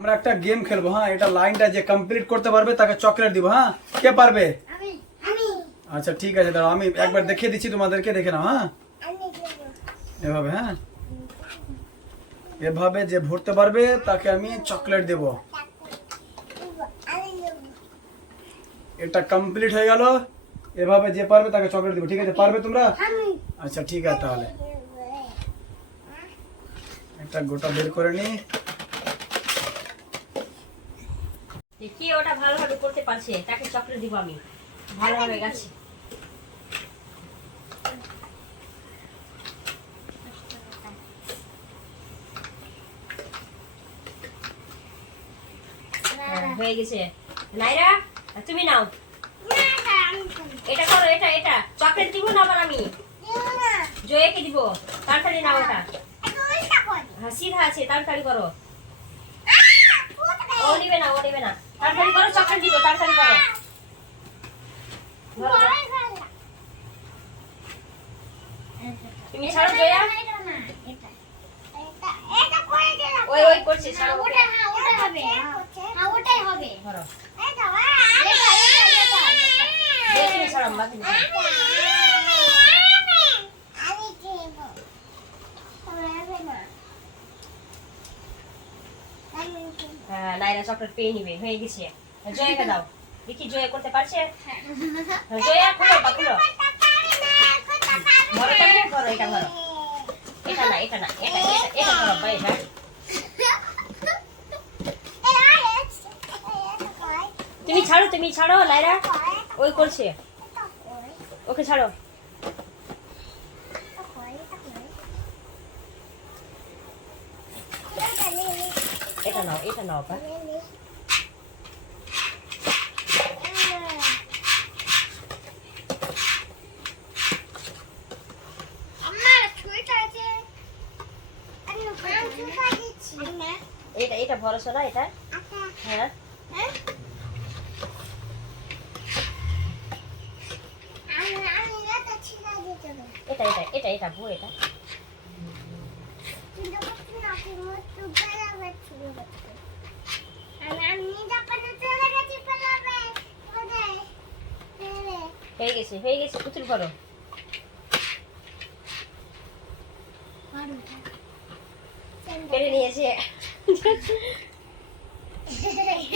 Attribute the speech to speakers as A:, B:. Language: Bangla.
A: আমরা একটা গেম খেলব হ্যাঁ? এটা লাইনটা যে কমপ্লিট করতে পারবে তাকে চকলেট দিব হ্যাঁ? কে পারবে? আচ্ছা ঠিক আছে দাঁড়াও আমি একবার দেখিয়ে দিচ্ছি তোমাদেরকে দেখে নাও হ্যাঁ? এভাবে হ্যাঁ? এভাবে যে ভরতে পারবে তাকে আমি চকলেট দেব। এটা কমপ্লিট হয়ে গেল। এভাবে যে পারবে তাকে চকলেট দেবো ঠিক আছে? পারবে তোমরা? আচ্ছা ঠিক আছে তাহলে। একটা গোটা বের করে নি।
B: কে ওটা ভালোভাবে করতে পারছে। তাকে চকলেট দিব আমি। ভালোভাবে গেছে। হ্যাঁ, হয়ে গেছে। নাইরা তুমি নাও। এটা করো এটা এটা। চকলেট দিব না আবার আমি? জয়াকে দিব। তাড়াতাড়ি নাও ওটা। হ্যাঁ সিধা আছে তাড়াতাড়ি করো। নিবে না ও নিবে না। তাড়াতাড়ি করো চকলেট দিব তাড়াতাড়ি করো। তুমি ছাড়ো জয়া। ওই ওই করছে ছাড়ো ওকে। ধরো। জয়া তুমি ছাড়ো মা তুমি ছাড়ো। হ্যাঁ নাইরা চকলেট পেয়ে নিবে হয়ে গেছে। জয়াকে দাও। দেখি জয়া করতে পারছে? হ্যাঁ, জয়া খুলো বা খুলো ধরো কেমনে ধরো এটা ধরো। এটা না এটা না এটা এটা এটা ধরো বা এটা তুমি ছাড়ো তুমি ছাড়ো লাইরা। ওই করছে। ওকে ছাড়ো। এটা নাও এটা নাও বা
C: আমার ছুঁইটা আছে আমি ছুঁইটা দিচ্ছি না
B: এটা এটা ভরসা না এটা
C: আচ্ছা
B: হ্যাঁ
C: হ্যাঁ আমি আমি না তো ছিলা দিতে হবে
B: এটা এটা এটা এটা ভো এটা হয়ে গেছে হয়ে গেছে পুতুল ভরো। কেড়ে নিয়েছে।